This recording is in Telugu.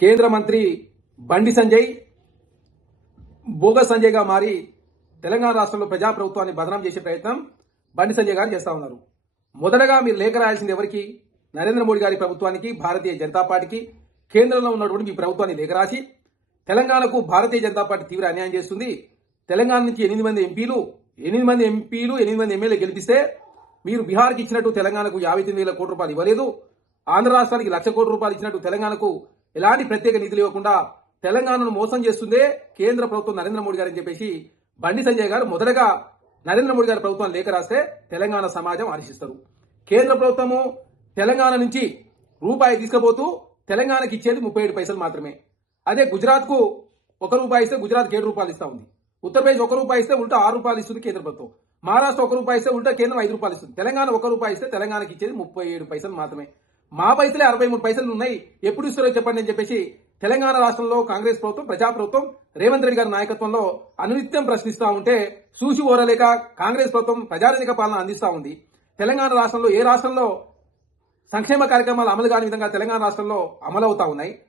కేంద్ర మంత్రి బండి సంజయ్ బోగస్ సంజయ్గా మారి తెలంగాణ రాష్ట్రంలో ప్రజాప్రభుత్వాన్ని బదనాం చేసే ప్రయత్నం బండి సంజయ్ గారు చేస్తా ఉన్నారు. మొదటగా మీరు లేఖ రాయాల్సింది ఎవరికి? నరేంద్ర మోడీ గారి ప్రభుత్వానికి, భారతీయ జనతా పార్టీకి, కేంద్రంలో ఉన్నటువంటి మీ ప్రభుత్వాన్ని లేఖ రాసి తెలంగాణకు భారతీయ జనతా పార్టీ తీవ్ర అన్యాయం చేస్తుంది. తెలంగాణ నుంచి 8 మంది ఎంపీలు 8 మంది ఎమ్మెల్యే గెలిపిస్తే మీరు బీహార్కి ఇచ్చినట్టు తెలంగాణకు 59,000 కోట్ల రూపాయలు ఇవ్వలేదు. ఆంధ్ర రాష్ట్రానికి 1,00,000 కోట్ల రూపాయలు ఇచ్చినట్టు తెలంగాణకు ఎలాంటి ప్రత్యేక నిధులు ఇవ్వకుండా తెలంగాణను మోసం చేస్తుందే కేంద్ర ప్రభుత్వం నరేంద్ర మోడీ గారు అని చెప్పేసి బండి సంజయ్ గారు మొదటగా నరేంద్ర మోడీ గారి ప్రభుత్వాన్ని లేఖ రాస్తే తెలంగాణ సమాజం హర్షిస్తారు. కేంద్ర ప్రభుత్వము తెలంగాణ నుంచి రూపాయి తీసుకుపోతూ తెలంగాణకి ఇచ్చేది 37 పైసలు మాత్రమే. అదే గుజరాత్కు ₹1 ఇస్తే గుజరాత్కి 7 రూపాయలు ఇస్తా ఉంది. ఉత్తరప్రదేశ్ ₹1 ఇస్తే ఉల్టా 6 రూపాయలు ఇస్తుంది కేంద్ర ప్రభుత్వం. మహారాష్ట్ర ₹1 ఇస్తే ఉల్టా కేంద్రం 5 రూపాయలు ఇస్తుంది. తెలంగాణ ₹1 ఇస్తే తెలంగాణకి ఇచ్చేది 37 పైసలు మాత్రమే. మా పైసలే 63 పైసలు ఉన్నాయి, ఎప్పుడు ఇస్తారో చెప్పండి అని చెప్పేసి తెలంగాణ రాష్ట్రంలో కాంగ్రెస్ ప్రభుత్వం, ప్రజాప్రభుత్వం రేవంత్ రెడ్డి గారి నాయకత్వంలో అనునిత్యం ప్రశ్నిస్తా ఉంటే చూసి ఓరలేక కాంగ్రెస్ ప్రభుత్వం ప్రజానిక పాలన అందిస్తా ఉంది. తెలంగాణ రాష్ట్రంలో ఏ రాష్ట్రంలో సంక్షేమ కార్యక్రమాలు అమలు కాని విధంగా తెలంగాణ రాష్ట్రంలో అమలవుతా ఉన్నాయి.